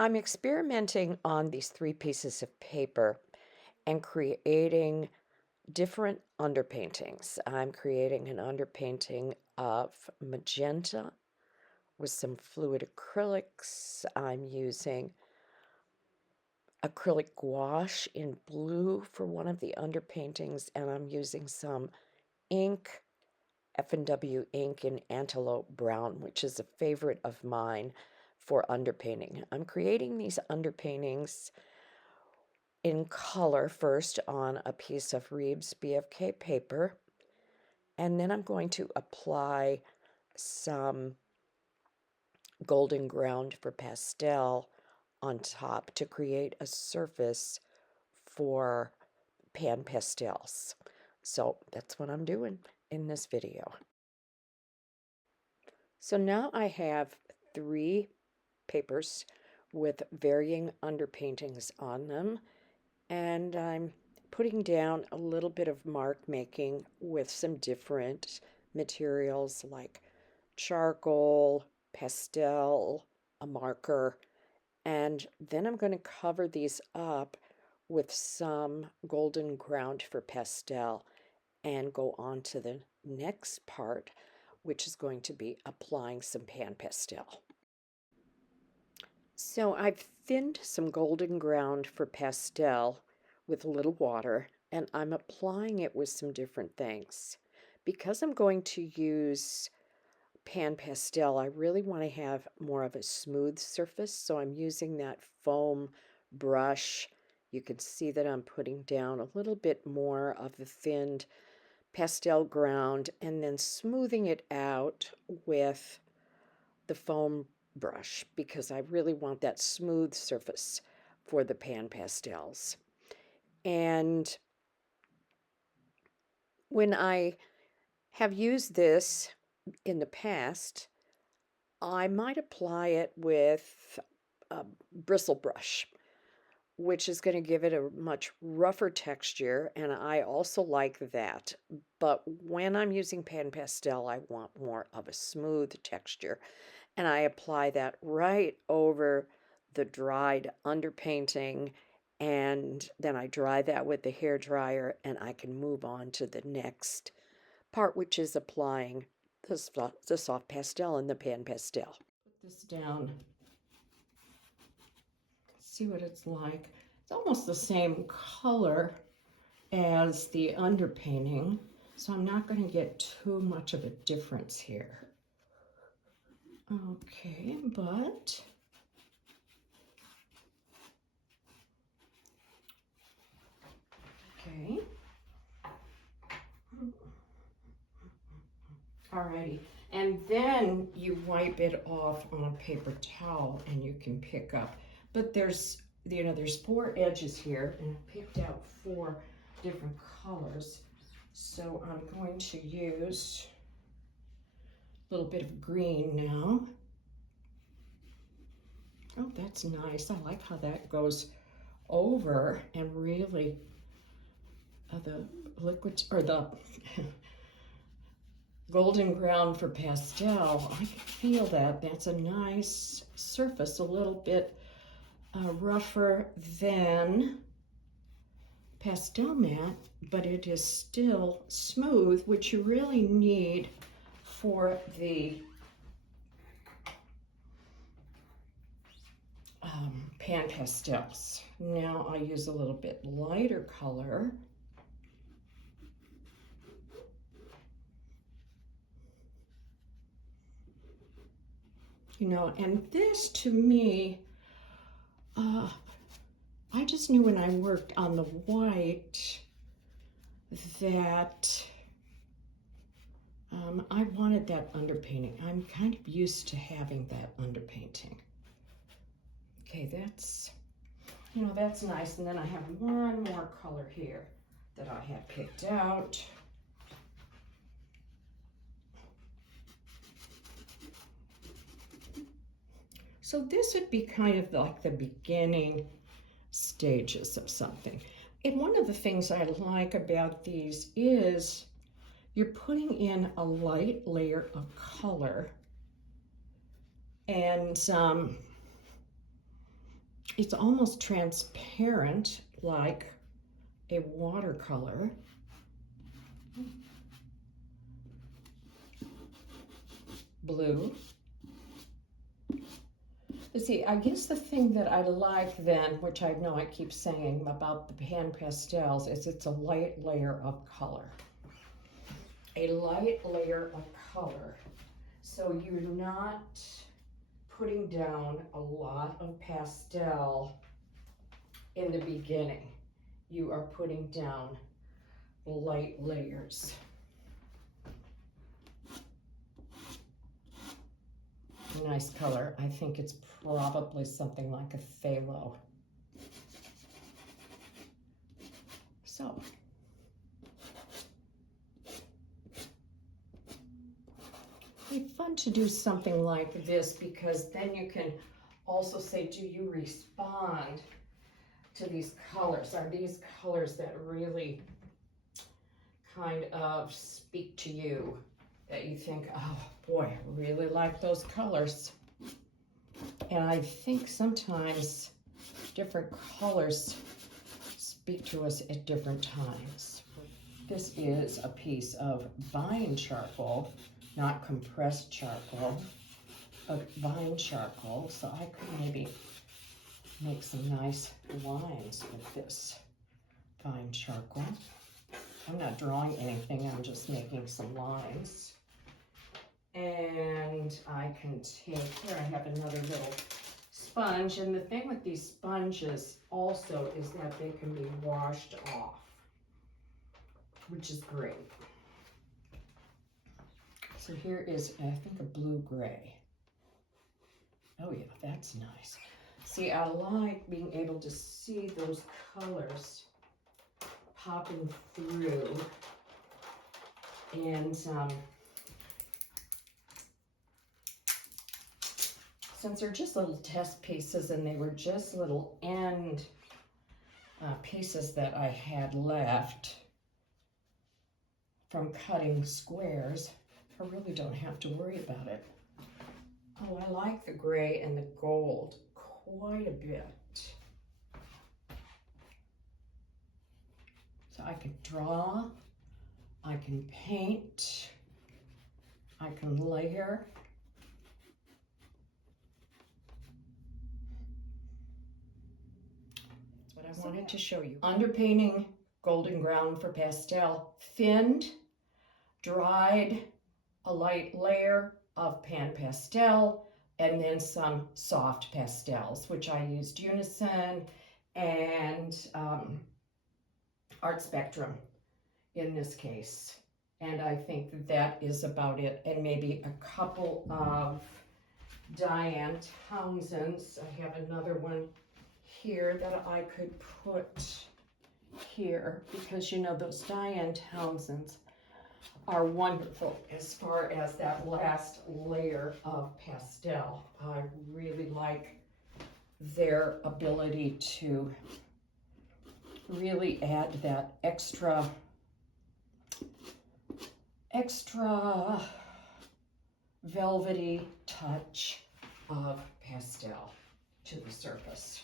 I'm experimenting on these 3 pieces of paper and creating different underpaintings. I'm creating an underpainting of magenta with some fluid acrylics. I'm using acrylic gouache in blue for one of the underpaintings, and I'm using some ink, F&W ink in antelope brown, which is a favorite of mine for underpainting. I'm creating these underpaintings in color first on a piece of Reeves BFK paper, and then I'm going to apply some golden ground for pastel on top to create a surface for PanPastels. So that's what I'm doing in this video. So now I have 3 papers with varying underpaintings on them, and I'm putting down a little bit of mark making with some different materials like charcoal, pastel, a marker, and then I'm going to cover these up with some golden ground for pastel and go on to the next part, which is going to be applying some PanPastel. So I've thinned some golden ground for pastel with a little water, and I'm applying it with some different things. Because I'm going to use PanPastel, I really want to have more of a smooth surface, so I'm using that foam brush. You can see that I'm putting down a little bit more of the thinned pastel ground and then smoothing it out with the foam brush because I really want that smooth surface for the PanPastels. And when I have used this in the past, I might apply it with a bristle brush, which is going to give it a much rougher texture, and I also like that. But when I'm using PanPastel, I want more of a smooth texture, and I apply that right over the dried underpainting, and then I dry that with the hair dryer, and I can move on to the next part, which is applying the soft pastel in the PanPastel. Put this down. See what it's like. It's almost the same color as the underpainting, so I'm not going to get too much of a difference here. Okay, but okay. Alrighty, and then you wipe it off on a paper towel and you can pick up. But there's 4 edges here, and I picked out 4 different colors. So I'm going to use a little bit of green now. Oh, that's nice. I like how that goes over and really the liquids or the golden ground for pastel. I can feel that. That's a nice surface, a little bit rougher than pastel matte, but it is still smooth, which you really need for the PanPastels. Now I use a little bit lighter color. And this to me, I just knew when I worked on the white that I wanted that underpainting. I'm kind of used to having that underpainting. Okay, that's nice. And then I have one more color here that I have picked out. So this would be kind of like the beginning stages of something. And one of the things I like about these is you're putting in a light layer of color, and It's almost transparent like a watercolor. Blue. But see, I guess the thing that I like then, which I know I keep saying about the PanPastels, is it's a light layer of color. A light layer of color. So you're not putting down a lot of pastel in the beginning. You are putting down light layers. Nice color. I think it's probably something like a phthalo. So, it'd be fun to do something like this, because then you can also say, do you respond to these colors? Are these colors that really kind of speak to you, that you think, oh boy, I really like those colors? And I think sometimes different colors speak to us at different times. This is a piece of vine charcoal, not compressed charcoal, but vine charcoal. So I could maybe make some nice lines with this vine charcoal. I'm not drawing anything, I'm just making some lines. And I can take, here I have another little sponge, and the thing with these sponges also is that they can be washed off, which is great. So here is, I think, a blue-gray. Oh yeah, that's nice. See, I like being able to see those colors popping through. And since they're just little test pieces and they were just little end pieces that I had left from cutting squares, I really don't have to worry about it. Oh, I like the gray and the gold quite a bit. So I can draw, I can paint, I can layer. That's what I wanted to show you. Underpainting golden ground for pastel, thinned, dried, a light layer of PanPastel, and then some soft pastels, which I used Unison and Art Spectrum in this case. And I think that that is about it. And maybe a couple of Diane Townsend's. I have another one here that I could put here, because you know those Diane Townsend's are wonderful as far as that last layer of pastel. I really like their ability to really add that extra velvety touch of pastel to the surface.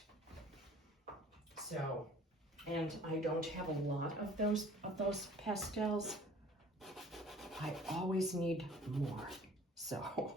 So, and I don't have a lot of those pastels. I always need more. So